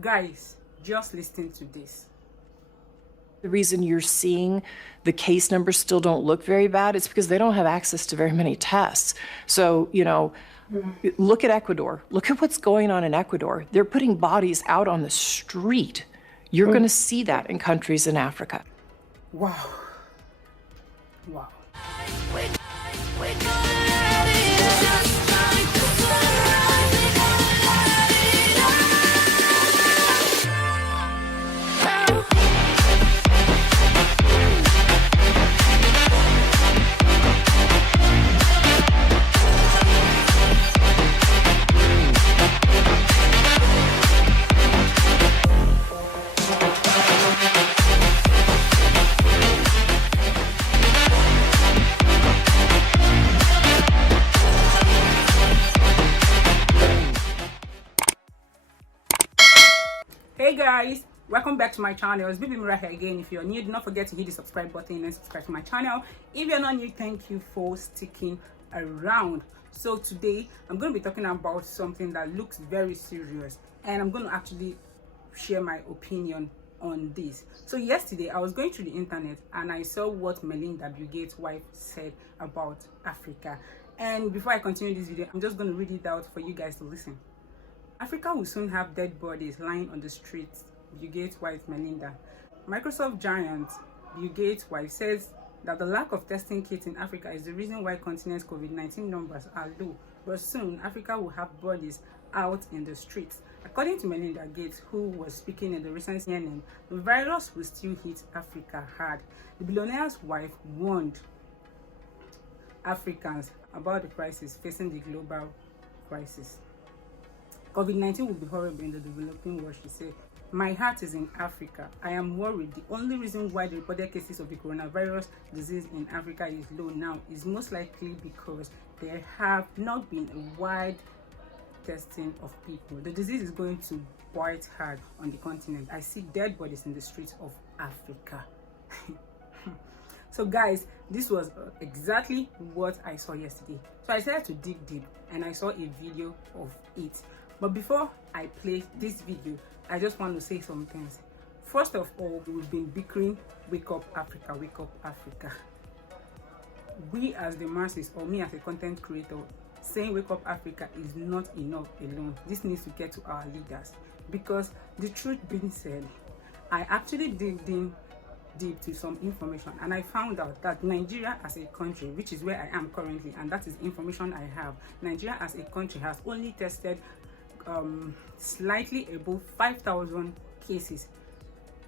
Guys, just listen to this. The reason you're seeing the case numbers still don't look very bad is because they don't have access to very many tests. So, look at Ecuador. Look at what's going on in Ecuador. They're putting bodies out on the street. You're going to see that in countries in Africa. Wow. Wow. Hey guys, welcome back to my channel. It's Baby Mira here again. If you're new, do not forget to hit the subscribe button and subscribe to my channel. If you're not new, thank you for sticking around. So today I'm going to be talking about something that looks very serious, and I'm going to actually share my opinion on this. So yesterday I was going through the internet and I saw what Melinda Gates' wife said about Africa. And before I continue this video, I'm just going to read it out for you guys to listen. Africa will soon have dead bodies lying on the streets, Bill Gates' wife Melinda. Microsoft giant Bill Gates' wife says that the lack of testing kits in Africa is the reason why continent's COVID-19 numbers are low, but soon Africa will have bodies out in the streets. According to Melinda Gates, who was speaking in the recent CNN, the virus will still hit Africa hard. The billionaire's wife warned Africans about the crisis facing the global crisis. COVID-19 will be horrible in the developing world, she said. My heart is in Africa. I am worried. The only reason why the reported cases of the coronavirus disease in Africa is low now is most likely because there have not been a wide testing of people. The disease is going to bite hard on the continent. I see dead bodies in the streets of Africa. So guys, this was exactly what I saw yesterday. So I decided to dig deep and I saw a video of it. But before I play this video, I just want to say some things. First of all, we've been bickering, wake up Africa, wake up Africa. We as the masses, or me as a content creator, saying wake up Africa is not enough alone. This needs to get to our leaders. Because the truth being said, I actually digged in deep to some information and I found out that Nigeria as a country, which is where I am currently, and that is information I have, Nigeria as a country has only tested slightly above 5,000 cases,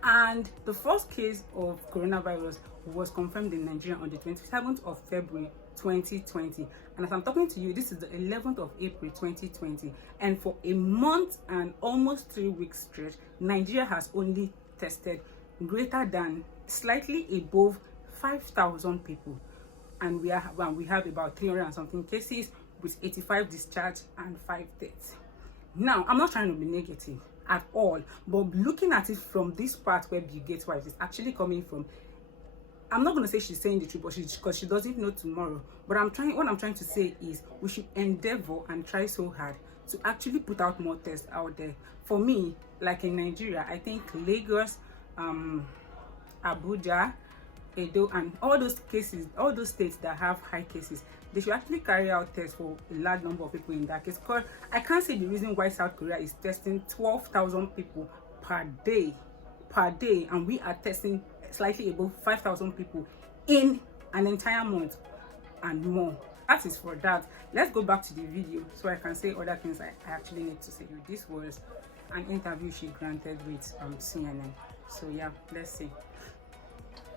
and the first case of coronavirus was confirmed in Nigeria on the 27th of February 2020, and as I'm talking to you, this is the 11th of April 2020, and for a month and almost 3 weeks stretch, Nigeria has only tested greater than slightly above 5,000 people, and we have about 300 and something cases with 85 discharged and 5 deaths. Now, I'm not trying to be negative at all, but looking at it from this part where Bill Gates' wife is actually coming from, I'm not going to say she's saying the truth, but because she doesn't know tomorrow. But what I'm trying to say is we should endeavor and try so hard to actually put out more tests out there. For me, like in Nigeria, I think Lagos, Abuja, Edo, and all those cases, all those states that have high cases, they should actually carry out tests for a large number of people in that case. Because I can't see the reason why South Korea is testing 12,000 people per day, and we are testing slightly above 5,000 people in an entire month and more. That is for that. Let's go back to the video so I can say other things I actually need to say. This was an interview she granted with CNN. So yeah, let's see.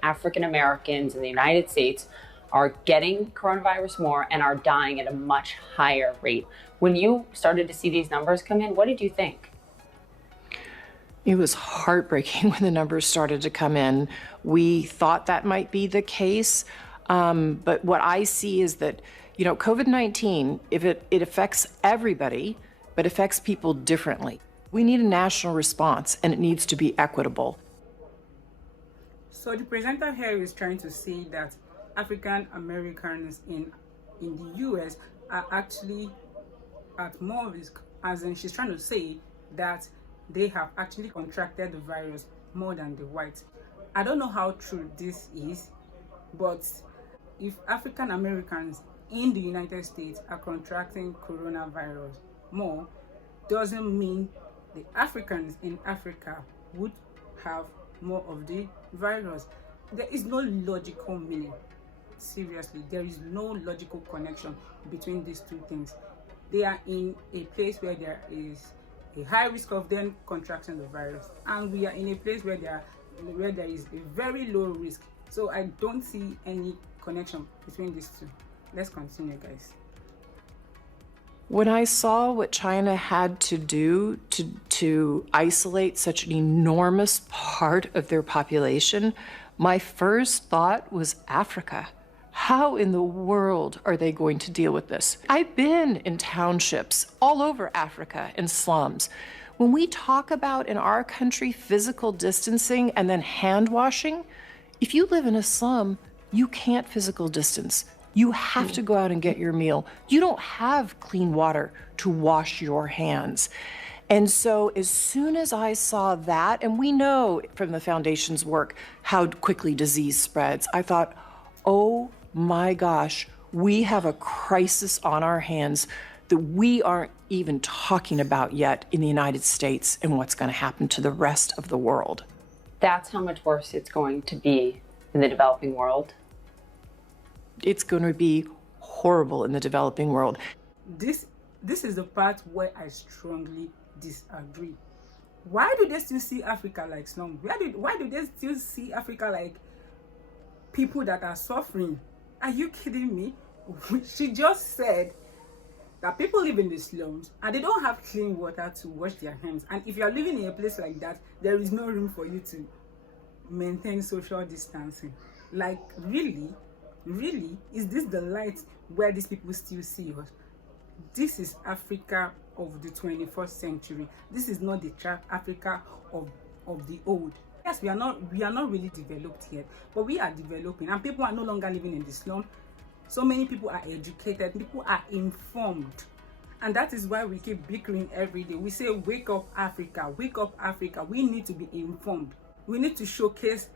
African Americans in the United States are getting coronavirus more and are dying at a much higher rate. When you started to see these numbers come in, what did you think? It was heartbreaking when the numbers started to come in. We thought that might be the case, but what I see is that, COVID-19, if it affects everybody, but affects people differently. We need a national response, and it needs to be equitable. So the presenter here is trying to say that African Americans in the US are actually at more risk, as in she's trying to say that they have actually contracted the virus more than the whites. I don't know how true this is, but if African Americans in the United States are contracting coronavirus more, doesn't mean the Africans in Africa would have more of the virus. There is no logical meaning. Seriously, there is no logical connection between these two things. They are in a place where there is a high risk of them contracting the virus, and we are in a place where there is a very low risk. So I don't see any connection between these two. Let's continue, guys. When I saw what China had to do to isolate such an enormous part of their population, my first thought was Africa. How in the world are they going to deal with this? I've been in townships all over Africa and slums. When we talk about in our country physical distancing and then hand washing, if you live in a slum, you can't physical distance. You have to go out and get your meal. You don't have clean water to wash your hands. And so as soon as I saw that, and we know from the foundation's work how quickly disease spreads, I thought, oh my gosh, we have a crisis on our hands that we aren't even talking about yet in the United States and what's going to happen to the rest of the world. That's how much worse it's going to be in the developing world. It's going to be horrible in the developing world. This is the part where I strongly disagree. Why do they still see Africa like slum? Why do they still see Africa like people that are suffering? Are you kidding me? She just said that people live in the slums and they don't have clean water to wash their hands. And if you're living in a place like that, there is no room for you to maintain social distancing. Like, really? Really? Is this the light where these people still see us? This is Africa of the 21st century. This is not the Africa of the old. Yes, we are not really developed yet, but we are developing, and people are no longer living in the slum. So many people are educated, people are informed, and that is why we keep bickering every day. We say, wake up Africa, wake up Africa. We need to be informed. We need to showcase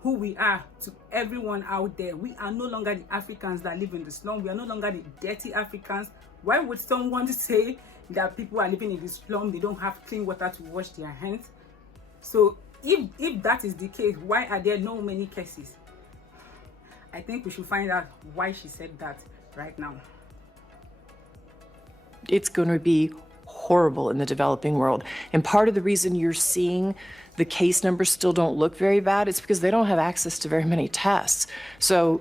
who we are to everyone out there. We are no longer the Africans that live in the slum. We are no longer the dirty Africans. Why would someone say that people are living in the slum, they don't have clean water to wash their hands? So if that is the case, why are there no many cases? I think we should find out why she said that right now. It's going to be horrible in the developing world. And part of the reason you're seeing the case numbers still don't look very bad is because they don't have access to very many tests. So,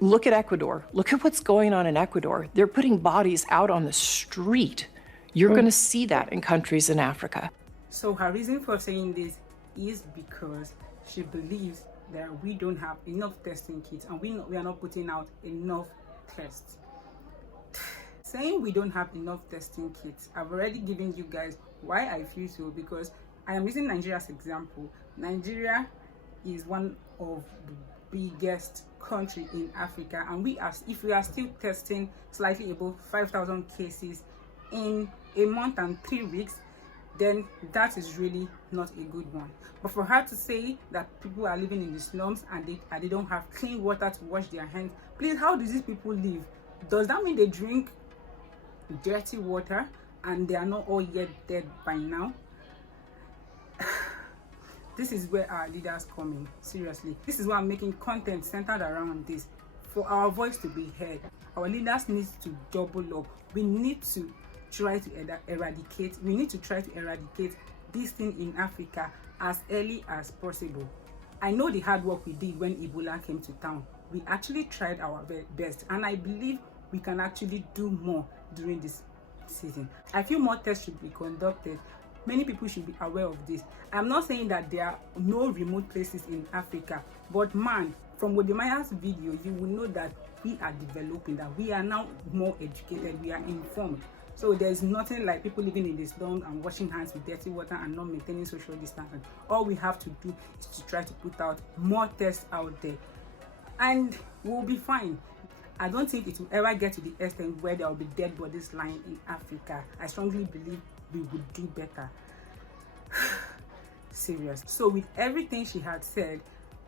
look at Ecuador. Look at what's going on in Ecuador. They're putting bodies out on the street. You're going to see that in countries in Africa. So her reason for saying this is because she believes that we don't have enough testing kits and we are not putting out enough tests. Saying we don't have enough testing kits, I've already given you guys why I feel so, because I am using Nigeria as example. Nigeria is one of the biggest country in Africa, and if we are still testing slightly above 5,000 cases in a month and 3 weeks, then that is really not a good one. But for her to say that people are living in the slums and they don't have clean water to wash their hands, please, how do these people live? Does that mean they drink dirty water and they are not all yet dead by now? This is where our leaders come in. Seriously, this is why I'm making content centered around this, for our voice to be heard. Our leaders need to double up. We need to try to eradicate this thing in Africa as early as possible. I know the hard work we did when Ebola came to town. We actually tried our best, and I believe we can actually do more during this season. I feel more tests should be conducted. Many people should be aware of this. I'm not saying that there are no remote places in Africa, but man, from Wodemaya's video, you will know that we are developing, that we are now more educated, we are informed. So there's nothing like people living in the slum and washing hands with dirty water and not maintaining social distancing. All we have to do is to try to put out more tests out there, and we'll be fine. I don't think it will ever get to the extent where there will be dead bodies lying in Africa. I strongly believe we would do better. serious. So with everything she had said,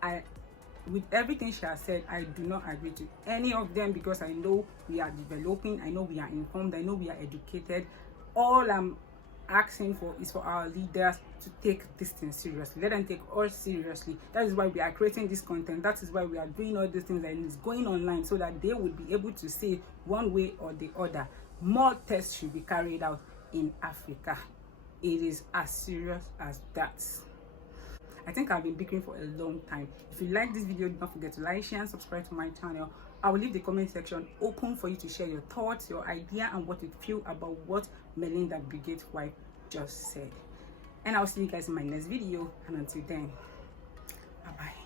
I do not agree to any of them, because I know we are developing, I know we are informed, I know we are educated. All I'm asking for is for our leaders to take this thing seriously. Let them take us seriously. That is why we are creating this content. That is why we are doing all these things, and it's going online, so that they would be able to say one way or the other, more tests should be carried out in Africa. It is as serious as that. I think I've been bickering for a long time. If you like this video, don't forget to like, share, and subscribe to my channel. I will leave the comment section open for you to share your thoughts, your idea, and what you feel about what Melinda Gates' wife just said. And I'll see you guys in my next video. And until then, bye-bye.